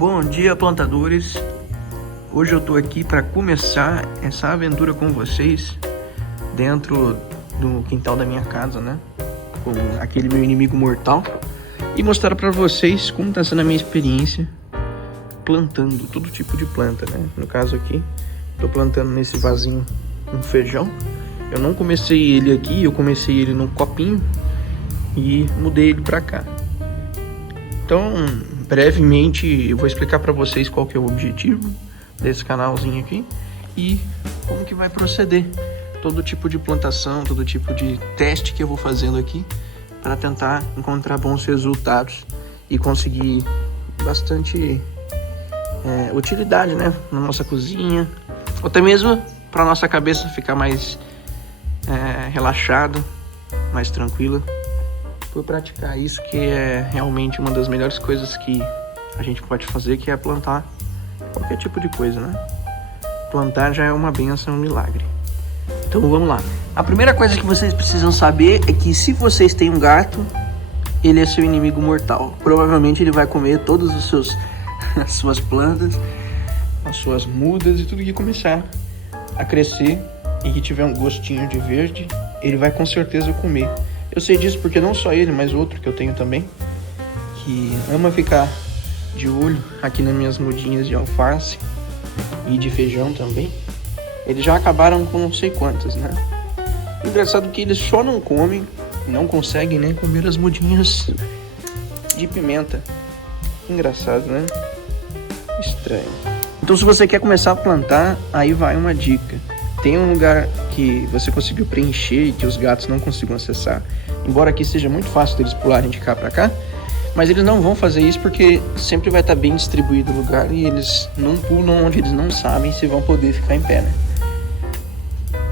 Bom dia, plantadores. Hoje eu tô aqui para começar essa aventura com vocês dentro do quintal da minha casa, né? Com aquele meu inimigo mortal e mostrar para vocês como tá sendo a minha experiência plantando todo tipo de planta, né? No caso aqui, tô plantando nesse vasinho um feijão. Eu não comecei ele aqui, eu comecei ele num copinho e mudei ele para cá. Então, brevemente, eu vou explicar para vocês qual que é o objetivo desse canalzinho aqui e como que vai proceder todo tipo de plantação, todo tipo de teste que eu vou fazendo aqui para tentar encontrar bons resultados e conseguir bastante utilidade, né, na nossa cozinha, ou até mesmo para nossa cabeça ficar mais relaxada, mais tranquila, por praticar isso, que é realmente uma das melhores coisas que a gente pode fazer, que é plantar qualquer tipo de coisa, né? Plantar já é uma bênção, um milagre. Então vamos lá. A primeira coisa que vocês precisam saber é que se vocês têm um gato, ele é seu inimigo mortal. Provavelmente ele vai comer todos os as suas plantas, as suas mudas e tudo que começar a crescer e que tiver um gostinho de verde, ele vai com certeza comer. Eu sei disso porque não só ele, mas outro que eu tenho também, que ama ficar de olho aqui nas minhas mudinhas de alface e de feijão também. Eles já acabaram com não sei quantas, né? Engraçado que eles só não comem, não conseguem nem comer as mudinhas de pimenta. Engraçado, né? Estranho. Então, se você quer começar a plantar, aí vai uma dica. Tem um lugar que você conseguiu preencher e que os gatos não consigam acessar. Embora aqui seja muito fácil deles pularem de cá para cá, mas eles não vão fazer isso porque sempre vai estar bem distribuído o lugar e eles não pulam onde eles não sabem se vão poder ficar em pé, né?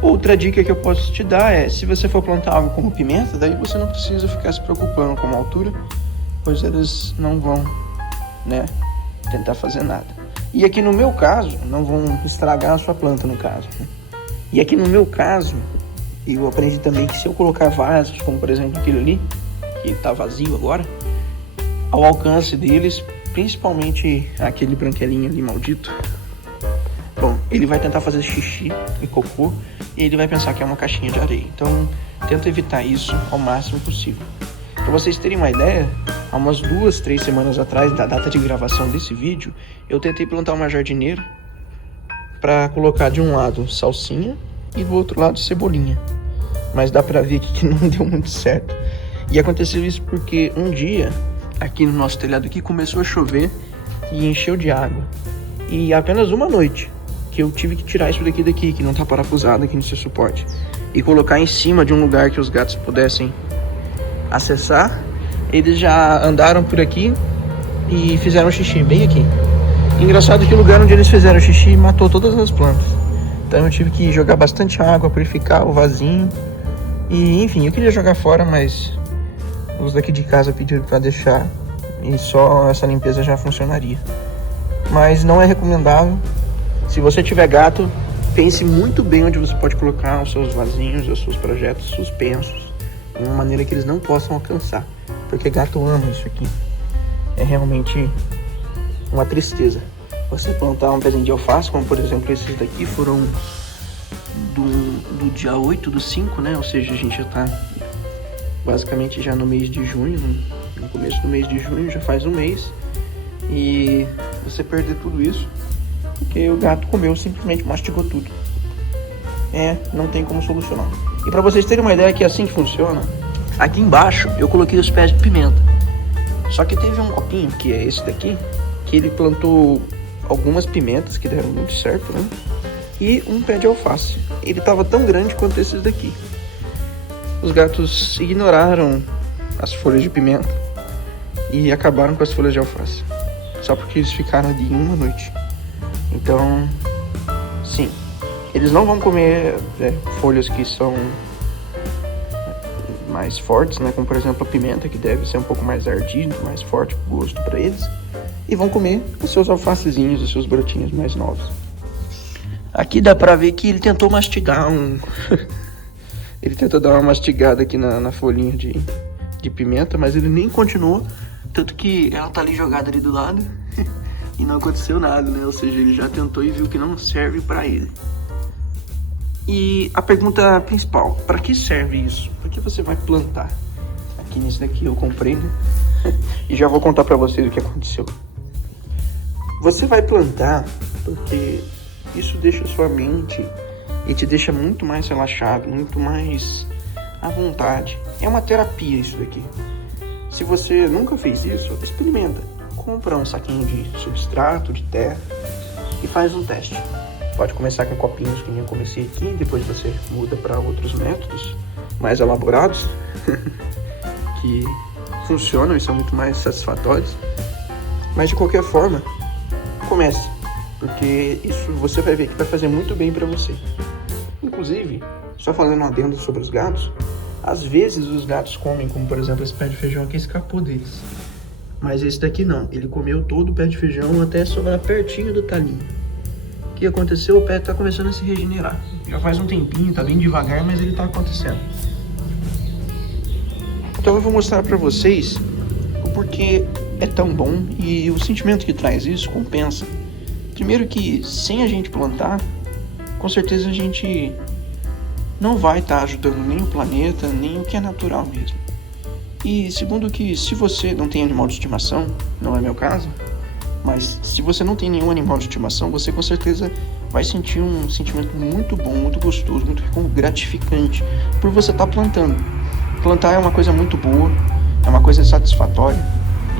Outra dica que eu posso te dar é, se você for plantar algo como pimenta, daí você não precisa ficar se preocupando com a altura, pois eles não vão, né, tentar fazer nada. E aqui no meu caso, não vão estragar a sua planta no caso, né? E aqui no meu caso, eu aprendi também que se eu colocar vasos, como por exemplo aquele ali, que tá vazio agora, ao alcance deles, principalmente aquele branquelinho ali maldito, bom, ele vai tentar fazer xixi e cocô e ele vai pensar que é uma caixinha de areia. Então, tenta evitar isso ao máximo possível. Para vocês terem uma ideia, há umas 2, 3 semanas atrás, da data de gravação desse vídeo, eu tentei plantar uma jardineira para colocar de um lado salsinha e do outro lado cebolinha. Mas dá pra ver aqui que não deu muito certo. E aconteceu isso porque um dia, aqui no nosso telhado aqui, começou a chover e encheu de água. E apenas uma noite que eu tive que tirar isso daqui, que não tá parafusado aqui no seu suporte, e colocar em cima de um lugar que os gatos pudessem acessar, eles já andaram por aqui e fizeram xixi bem aqui. Engraçado que o lugar onde eles fizeram xixi matou todas as plantas. Então eu tive que jogar bastante água, purificar o vasinho. E enfim, eu queria jogar fora, mas os daqui de casa pediram para deixar. E só essa limpeza já funcionaria. Mas não é recomendável. Se você tiver gato, pense muito bem onde você pode colocar os seus vasinhos, os seus projetos suspensos, de uma maneira que eles não possam alcançar. Porque gato ama isso aqui. É realmente uma tristeza. Você plantar um pezinho de alface, como por exemplo esses daqui, foram do dia 8/5, né? Ou seja, a gente já tá basicamente já no mês de junho, no começo do mês de junho, já faz um mês. E você perder tudo isso, porque o gato comeu, simplesmente mastigou tudo. Não tem como solucionar. E para vocês terem uma ideia que é assim que funciona, aqui embaixo eu coloquei os pés de pimenta. Só que teve um copinho, que é esse daqui, que ele plantou algumas pimentas que deram muito certo, né? E um pé de alface. Ele estava tão grande quanto esses daqui. Os gatos ignoraram as folhas de pimenta e acabaram com as folhas de alface. Só porque eles ficaram ali uma noite. Então, sim, eles não vão comer folhas que são mais fortes, né? Como por exemplo a pimenta, que deve ser um pouco mais ardido, mais forte o gosto para eles. E vão comer os seus alfacezinhos, os seus brotinhos mais novos. Aqui dá pra ver que ele tentou mastigar ele tentou dar uma mastigada aqui na folhinha de pimenta, mas ele nem continuou. Tanto que ela tá ali jogada ali do lado. e não aconteceu nada, né? Ou seja, ele já tentou e viu que não serve para ele. E a pergunta principal, para que serve isso? Para que você vai plantar? Aqui nesse daqui eu comprei, né? E já vou contar para vocês o que aconteceu. Você vai plantar porque isso deixa a sua mente e te deixa muito mais relaxado, muito mais à vontade. É uma terapia isso daqui. Se você nunca fez isso, experimenta. Compra um saquinho de substrato, de terra e faz um teste. Pode começar com copinhos que nem eu comecei aqui, depois você muda para outros métodos mais elaborados que funcionam e são muito mais satisfatórios. Mas de qualquer forma, comece, porque isso você vai ver que vai fazer muito bem para você. Inclusive, só fazendo um adendo sobre os gatos, às vezes os gatos comem, como por exemplo esse pé de feijão aqui escapou deles. Mas esse daqui não, ele comeu todo o pé de feijão até sobrar pertinho do talinho. O que aconteceu? O pé tá começando a se regenerar. Já faz um tempinho, tá bem devagar, mas ele tá acontecendo. Então eu vou mostrar pra vocês o porquê é tão bom e o sentimento que traz isso compensa. Primeiro que sem a gente plantar, com certeza a gente não vai estar ajudando nem o planeta, nem o que é natural mesmo. E segundo que se você não tem animal de estimação, não é meu caso, mas se você não tem nenhum animal de estimação, você com certeza vai sentir um sentimento muito bom, muito gostoso, muito gratificante por você estar plantando. Plantar é uma coisa muito boa, é uma coisa satisfatória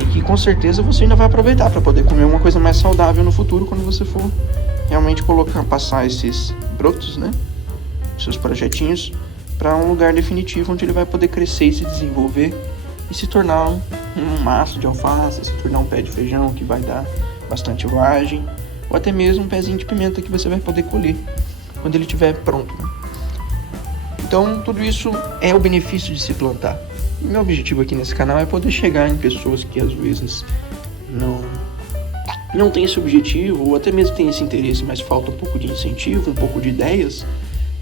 e que com certeza você ainda vai aproveitar para poder comer uma coisa mais saudável no futuro quando você for realmente passar esses brotos, né? Seus projetinhos para um lugar definitivo onde ele vai poder crescer e se desenvolver e se tornar um maço de alface, se tornar um pé de feijão que vai dar bastante vagem, ou até mesmo um pezinho de pimenta que você vai poder colher quando ele estiver pronto, né? Então tudo isso é o benefício de se plantar. E meu objetivo aqui nesse canal é poder chegar em pessoas que às vezes não tem esse objetivo, ou até mesmo tem esse interesse, mas falta um pouco de incentivo, um pouco de ideias,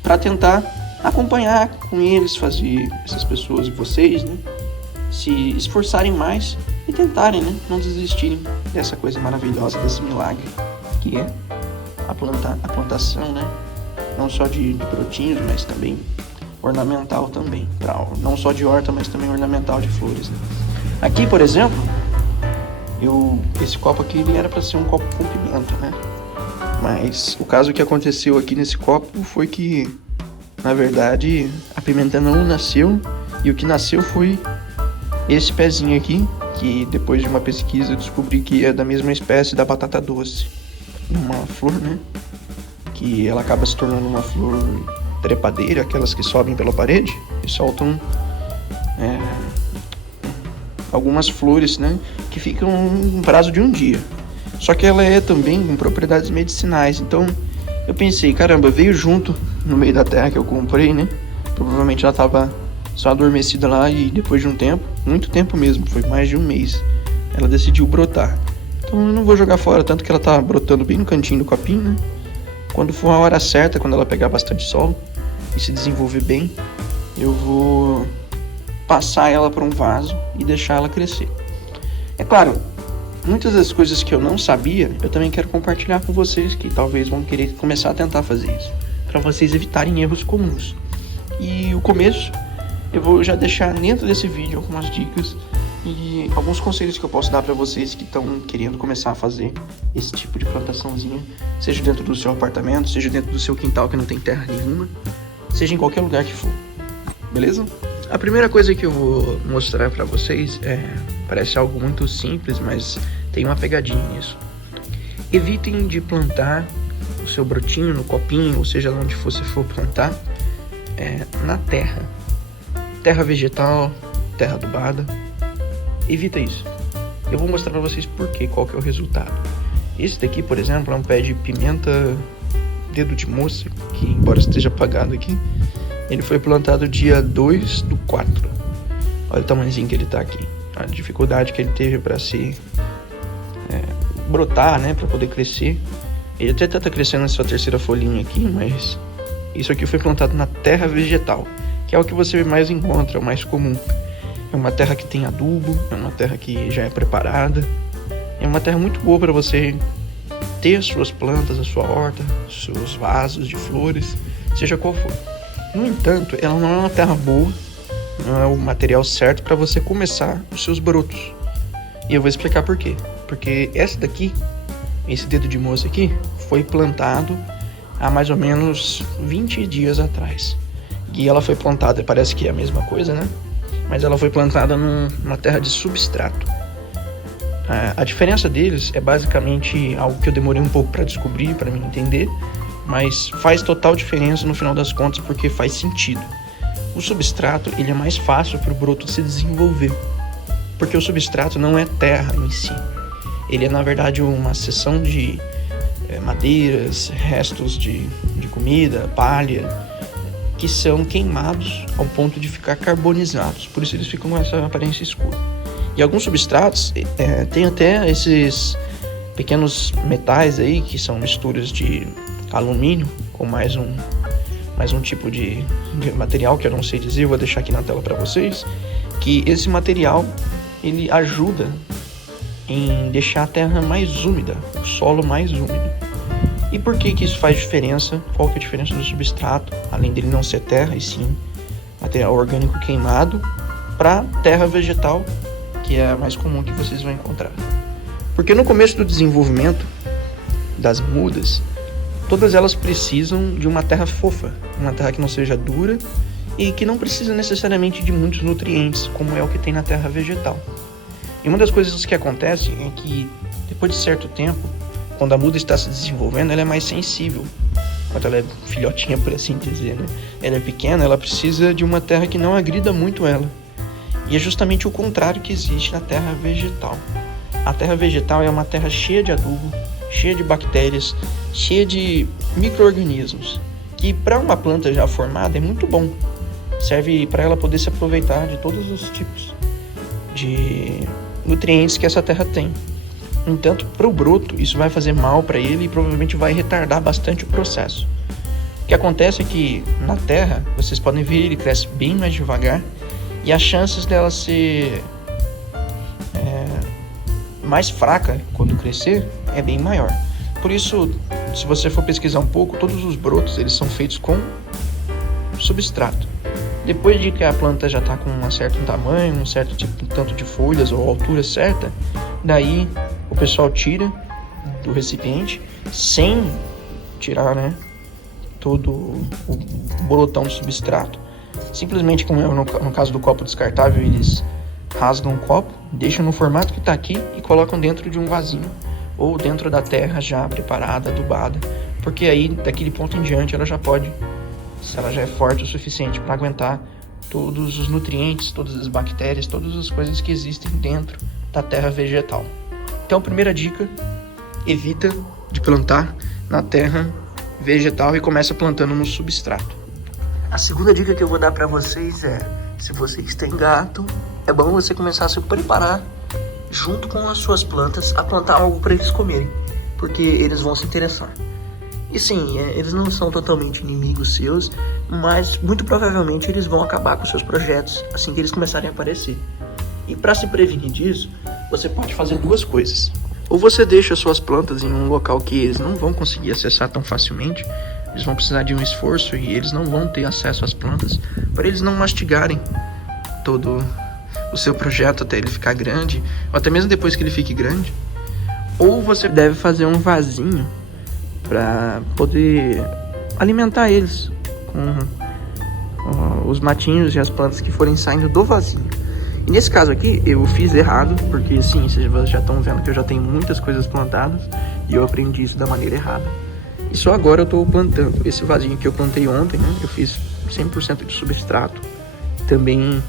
para tentar acompanhar com eles, fazer essas pessoas e vocês, né, se esforçarem mais e tentarem, né, não desistirem dessa coisa maravilhosa, desse milagre que é a plantação, né, não só de brotinhos, mas também ornamental também, não só de horta, mas também ornamental de flores, né. Aqui, por exemplo, esse copo aqui ele era para ser um copo com pimenta, né, mas o caso que aconteceu aqui nesse copo foi que, na verdade, a pimenta não nasceu, e o que nasceu foi esse pezinho aqui, que depois de uma pesquisa eu descobri que é da mesma espécie da batata doce. Uma flor, né? Que ela acaba se tornando uma flor trepadeira, aquelas que sobem pela parede e soltam algumas flores, né? Que ficam um prazo de um dia. Só que ela é também com propriedades medicinais, então eu pensei, caramba, veio junto no meio da terra que eu comprei, né? Provavelmente ela tava só adormecida lá e depois de um tempo, muito tempo mesmo, foi mais de um mês, ela decidiu brotar. Então eu não vou jogar fora, tanto que ela tá brotando bem no cantinho do copinho, né? Quando for a hora certa, quando ela pegar bastante sol e se desenvolver bem, eu vou passar ela para um vaso e deixar ela crescer. É claro, muitas das coisas que eu não sabia, eu também quero compartilhar com vocês que talvez vão querer começar a tentar fazer isso, para vocês evitarem erros comuns. E o começo, eu vou já deixar dentro desse vídeo algumas dicas e alguns conselhos que eu posso dar para vocês que estão querendo começar a fazer esse tipo de plantaçãozinha, seja dentro do seu apartamento, seja dentro do seu quintal que não tem terra nenhuma, seja em qualquer lugar que for, beleza? A primeira coisa que eu vou mostrar para vocês parece algo muito simples, mas tem uma pegadinha nisso. Evitem de plantar o seu brotinho no copinho, ou seja, onde você for plantar, na terra. Terra vegetal, terra adubada. Evita isso. Eu vou mostrar para vocês qual que é o resultado. Esse daqui, por exemplo, é um pé de pimenta dedo de moça, que embora esteja apagado aqui, ele foi plantado dia 2/4. Olha o tamanhozinho que ele tá aqui. A dificuldade que ele teve para se brotar, né, para poder crescer. Ele até tá crescendo nessa terceira folhinha aqui, mas isso aqui foi plantado na terra vegetal, que é o que você mais encontra, é o mais comum. É uma terra que tem adubo, é uma terra que já é preparada, É uma terra muito boa para você ter as suas plantas, a sua horta, seus vasos de flores, seja qual for. No entanto, ela não é uma terra boa, não é o material certo para você começar os seus brotos. E eu vou explicar por quê. Porque essa daqui, esse dedo de moça aqui, foi plantado há mais ou menos 20 dias atrás. E ela foi plantada, parece que é a mesma coisa, né? Mas ela foi plantada numa terra de substrato. A diferença deles é basicamente algo que eu demorei um pouco para descobrir, para me entender, mas faz total diferença no final das contas porque faz sentido. O substrato ele é mais fácil para o broto se desenvolver, porque o substrato não é terra em si. Ele é na verdade uma seção de madeiras, restos de comida, palha, que são queimados ao ponto de ficar carbonizados, por isso eles ficam com essa aparência escura. E alguns substratos tem até esses pequenos metais aí, que são misturas de alumínio com mais um tipo de material que eu não sei dizer, eu vou deixar aqui na tela para vocês, que esse material ele ajuda em deixar a terra mais úmida, o solo mais úmido. E por que isso faz diferença? Qual que é a diferença do substrato, além dele não ser terra e sim material orgânico queimado, para terra vegetal, que é a mais comum que vocês vão encontrar? Porque no começo do desenvolvimento das mudas, todas elas precisam de uma terra fofa, uma terra que não seja dura e que não precisa necessariamente de muitos nutrientes, como é o que tem na terra vegetal. E uma das coisas que acontece é que, depois de certo tempo, quando a muda está se desenvolvendo, ela é mais sensível. Quando ela é filhotinha, por assim dizer, né? Ela é pequena, ela precisa de uma terra que não agrida muito ela. E é justamente o contrário que existe na terra vegetal. A terra vegetal é uma terra cheia de adubo, cheia de bactérias, cheia de micro-organismos, que para uma planta já formada é muito bom. Serve para ela poder se aproveitar de todos os tipos de nutrientes que essa terra tem. No entanto, para o broto, isso vai fazer mal para ele e provavelmente vai retardar bastante o processo. O que acontece é que na terra, vocês podem ver, ele cresce bem mais devagar e as chances dela ser mais fraca quando crescer é bem maior. Por isso, se você for pesquisar um pouco, todos os brotos eles são feitos com substrato. Depois de que a planta já está com um certo tamanho, um certo tipo, tanto de folhas ou altura certa, daí o pessoal tira do recipiente sem tirar, né, todo o bolotão do substrato. Simplesmente, como é no caso do copo descartável, eles rasgam o copo, deixam no formato que está aqui e colocam dentro de um vasinho ou dentro da terra já preparada, adubada, porque aí daquele ponto em diante ela já pode, se ela já é forte o suficiente para aguentar todos os nutrientes, todas as bactérias, todas as coisas que existem dentro da terra vegetal. Então, a primeira dica, evita de plantar na terra vegetal e começa plantando no substrato. A segunda dica que eu vou dar para vocês é, se vocês têm gato, é bom você começar a se preparar junto com as suas plantas a plantar algo para eles comerem, porque eles vão se interessar. E sim, eles não são totalmente inimigos seus, mas muito provavelmente eles vão acabar com seus projetos assim que eles começarem a aparecer. E para se prevenir disso, você pode fazer duas coisas. Ou você deixa suas plantas em um local que eles não vão conseguir acessar tão facilmente, eles vão precisar de um esforço e eles não vão ter acesso às plantas, para eles não mastigarem todo o seu projeto até ele ficar grande, ou até mesmo depois que ele fique grande. Ou você deve fazer um vasinho para poder alimentar eles com os matinhos e as plantas que forem saindo do vasinho. E nesse caso aqui eu fiz errado, porque sim, vocês já estão vendo que eu já tenho muitas coisas plantadas e eu aprendi isso da maneira errada. E só agora eu estou plantando. Esse vasinho que eu plantei ontem, né, eu fiz 100% de substrato. Também,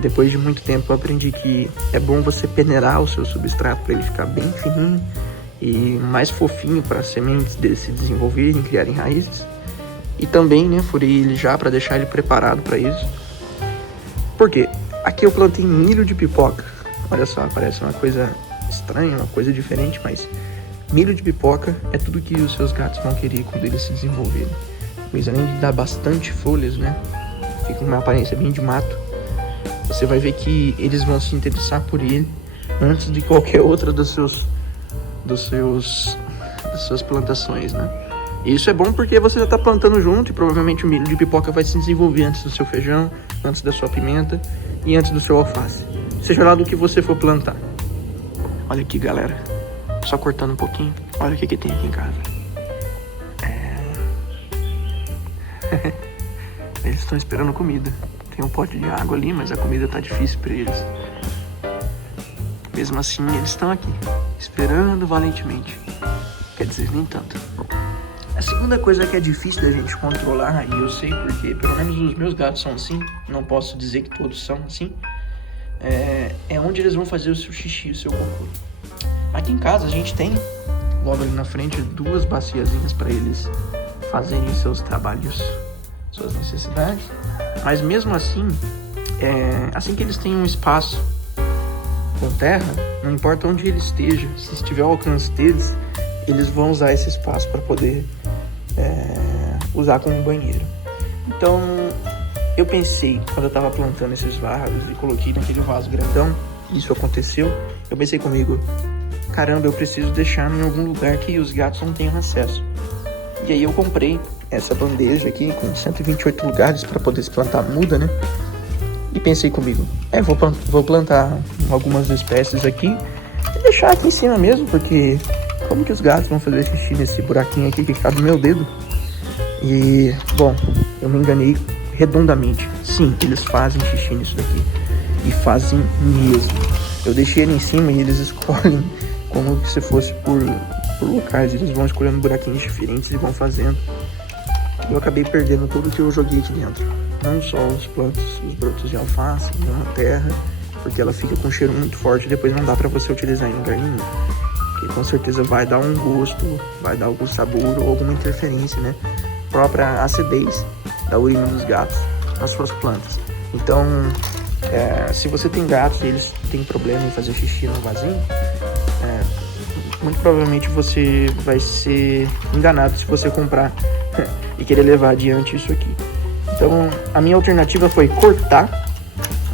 depois de muito tempo, eu aprendi que é bom você peneirar o seu substrato para ele ficar bem fininho e mais fofinho para as sementes dele se desenvolverem, criarem raízes. E também, né, furei ele já para deixar ele preparado para isso. Por quê? Aqui eu plantei milho de pipoca. Olha só, parece uma coisa estranha, uma coisa diferente, mas milho de pipoca é tudo que os seus gatos vão querer quando eles se desenvolverem. Pois além de dar bastante folhas, né, fica uma aparência bem de mato, você vai ver que eles vão se interessar por ele, antes de qualquer outra das suas plantações, né? E isso é bom porque você já está plantando junto e provavelmente o milho de pipoca vai se desenvolver antes do seu feijão, antes da sua pimenta e antes do seu alface. Seja lá do que você for plantar. Olha aqui, galera. Só cortando um pouquinho. Olha o que tem aqui em casa. Eles estão esperando comida. Tem um pote de água ali, mas a comida tá difícil para eles. Mesmo assim, eles estão aqui, esperando valentemente. Quer dizer, nem tanto. A segunda coisa que é difícil da gente controlar, e eu sei porque pelo menos os meus gatos são assim, não posso dizer que todos são assim, é onde eles vão fazer o seu xixi, o seu cocô. Aqui em casa a gente tem, logo ali na frente, 2 baciazinhas para eles fazerem seus trabalhos, suas necessidades. Mas mesmo assim, assim que eles têm um espaço com terra, não importa onde ele esteja, se estiver ao alcance deles, eles vão usar esse espaço para poder usar como banheiro. Então eu pensei, quando eu estava plantando esses vasos e coloquei naquele vaso grandão, isso aconteceu, eu pensei comigo, caramba, eu preciso deixar em algum lugar que os gatos não tenham acesso. E aí eu comprei essa bandeja aqui com 128 lugares para poder se plantar muda, né? E pensei comigo, vou plantar algumas espécies aqui e deixar aqui em cima mesmo, porque como que os gatos vão fazer xixi nesse buraquinho aqui que cabe no meu dedo? E, bom, eu me enganei redondamente. Sim, eles fazem xixi nisso daqui. E fazem mesmo. Eu deixei ele em cima e eles escolhem como se fosse por locais. Eles vão escolhendo buraquinhos diferentes e vão fazendo. Eu acabei perdendo tudo que eu joguei aqui dentro. Não só os brotos de alface, não a terra, porque ela fica com um cheiro muito forte e depois não dá pra você utilizar em lugar nenhum. Que com certeza vai dar um gosto, vai dar algum sabor ou alguma interferência, né? Própria acidez da urina dos gatos nas suas plantas. Então, se você tem gatos e eles têm problema em fazer xixi no vasinho, muito provavelmente você vai ser enganado se você comprar e querer levar adiante isso aqui. Então, a minha alternativa foi cortar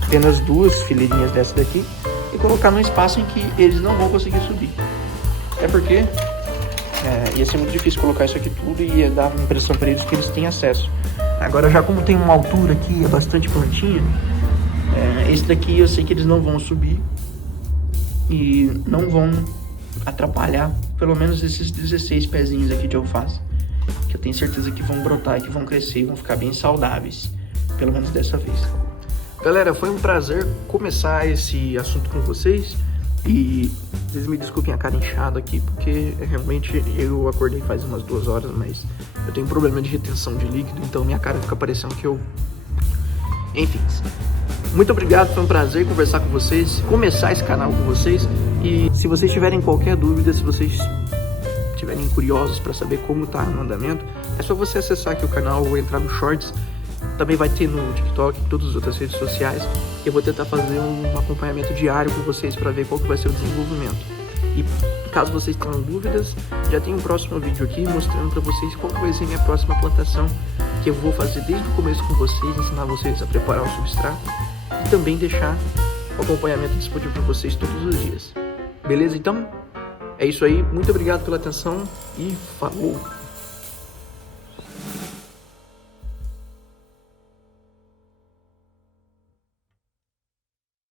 apenas 2 fileirinhas dessa daqui e colocar num espaço em que eles não vão conseguir subir. É porque ia ser muito difícil colocar isso aqui tudo e ia dar a impressão para eles que eles têm acesso. Agora, já como tem uma altura aqui, é bastante plantinha, esse daqui eu sei que eles não vão subir e não vão atrapalhar pelo menos esses 16 pezinhos aqui de alface, que eu tenho certeza que vão brotar e que vão crescer e vão ficar bem saudáveis, pelo menos dessa vez. Galera, foi um prazer começar esse assunto com vocês. E vocês me desculpem a cara inchada aqui, porque realmente eu acordei faz umas 2 horas, mas eu tenho um problema de retenção de líquido, então minha cara fica parecendo que eu... Enfim, muito obrigado, foi um prazer conversar com vocês, começar esse canal com vocês. E se vocês tiverem qualquer dúvida, se vocês estiverem curiosos para saber como tá no andamento, é só você acessar aqui o canal ou entrar no Shorts. Também vai ter no TikTok e todas as outras redes sociais. Eu vou tentar fazer um acompanhamento diário com vocês para ver qual que vai ser o desenvolvimento. E caso vocês tenham dúvidas, já tem um próximo vídeo aqui mostrando para vocês qual que vai ser a minha próxima plantação, que eu vou fazer desde o começo com vocês, ensinar vocês a preparar o substrato e também deixar o acompanhamento disponível para vocês todos os dias. Beleza? Então, é isso aí. Muito obrigado pela atenção e falou!